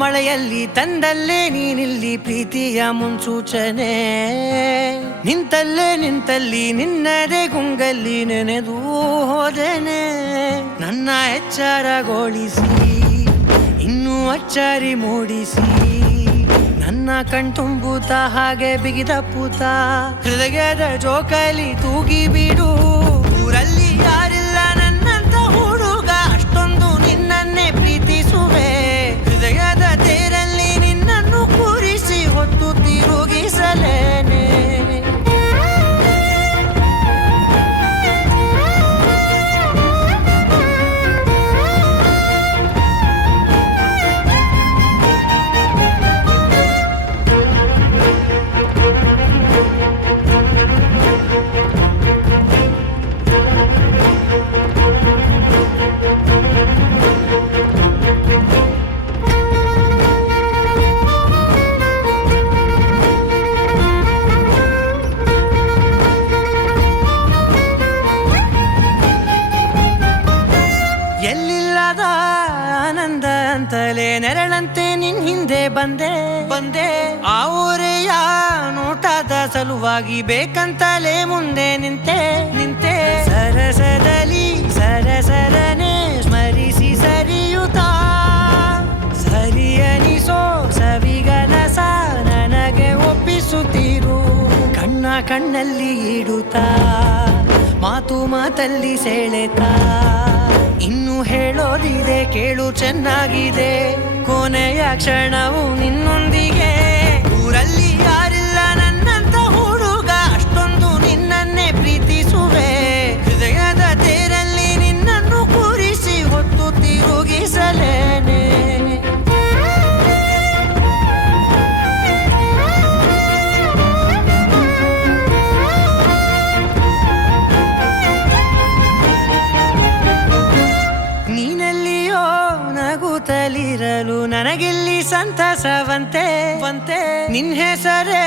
ಮಳೆಯಲ್ಲಿ ತಂದಲ್ಲೇ ನೀನಿಲ್ಲಿ ಪ್ರೀತಿಯ ಮುನ್ಸೂಚನೆ. ನಿಂತಲ್ಲಿ ನಿನ್ನದೇ ಗುಂಗಲ್ಲಿ ನೆನೆದು ಹೋದೆನೆ. ನನ್ನ ಎಚ್ಚರಗೊಳಿಸಿ ಇನ್ನೂ ಅಚ್ಚರಿ ಮೂಡಿಸಿ ನನ್ನ ಕಣ್ತುಂಬುತ್ತ ಹಾಗೆ ಬಿಗಿದ ಪೂತ ಹೃದಯದ ಜೋಕಾಲಿ ತೂಗಿ ಬಿಡು. ಊರಲ್ಲಿ ಯಾರಿಲ್ಲ ನನ್ನಂತ ಹುಡುಗ, ಅಷ್ಟೊಂದು ನಿನ್ನನ್ನೇ ಪ್ರೀತಿಸುವೆ. ಹೃದಯದ ತೇರಲ್ಲಿ ನಿನ್ನನ್ನು ಕೂರಿಸಿ ಹೊತ್ತು ತಿರುಗಿಸಲೇನೆ. ಎಲ್ಲಿಲ್ಲದ ಆನಂದ ಅಂತಲೇ ನೆರಳಂತೆ ನಿನ್ ಹಿಂದೆ ಬಂದೆ. ಆ ಊರೆಯ ನೋಟದ ಸಲುವಾಗಿ ಬೇಕಂತಲೇ ಮುಂದೆ ನಿಂತೆ. ಸರಸದಲ್ಲಿ ಸರಸರನೆ ಸ್ಮರಿಸಿ ಸರಿಯುತ್ತಾ ಸರಿಯನಿಸೋ ಸವಿಗನಸ ನನಗೆ ಒಪ್ಪಿಸುತ್ತೀರು. ಕಣ್ಣಲ್ಲಿ ಇಡುತ್ತಾ ಮಾತಲ್ಲಿ ಸೆಳೆತಾ ಇನ್ನು ಹೇಳೋದಿದೆ ಕೇಳು ಚೆನ್ನಾಗಿದೆ. ಕೊನೆಯ ಕ್ಷಣವು ನಿನ್ನೊಂದಿಗೆ. ಊರಲ್ಲಿ ಯಾರಿಲ್ಲ ನನ್ನಂತ ಹುಡುಗ, ಅಷ್ಟೊಂದು ನಿನ್ನನ್ನೇ ಪ್ರೀತಿಸುವೆ. ಹೃದಯದ ತೇರಲ್ಲಿ ನಿನ್ನನ್ನು ಕೂರಿಸಿ ಹೊತ್ತು ತಿರುಗಿಸಲೇನೆ. ನಗುತ್ತಲಿರಲು ನನಗಿಲ್ಲಿ ಸಂತಸವಂತೆ. ನಿನ್ ಹೆಸರೇ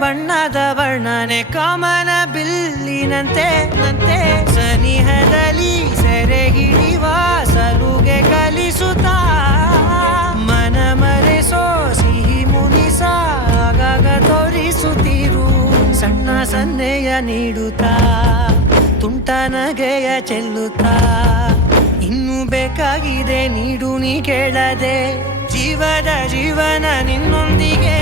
ಬಣ್ಣದ ವರ್ಣನೆ ಕಾಮನ ಬಿಲ್ಲಿನಂತೆ. ಸನಿಹದಲ್ಲಿ ಸೆರೆ ಹಿಡಿಯುವ ಸಲುಗೆ ಕಲಿಸುತ್ತಾ ಮನ ಮರೆಸೋ ಸಿಹಿ ಮುನಿಸ ಆಗಾಗ ತೋರಿಸುತ್ತೀರು. ಸಣ್ಣ ಸನ್ನೆಯ ನೀಡುತ್ತಾ ತುಂಟ ನಗೆಯ ಚೆಲ್ಲುತ್ತಾ ಇನ್ನೂ ಬೇಕಾಗಿದೆ ನೀಡು ನೀ ಕೇಳದೆ. ಜೀವನ ನಿನ್ನೊಂದಿಗೆ.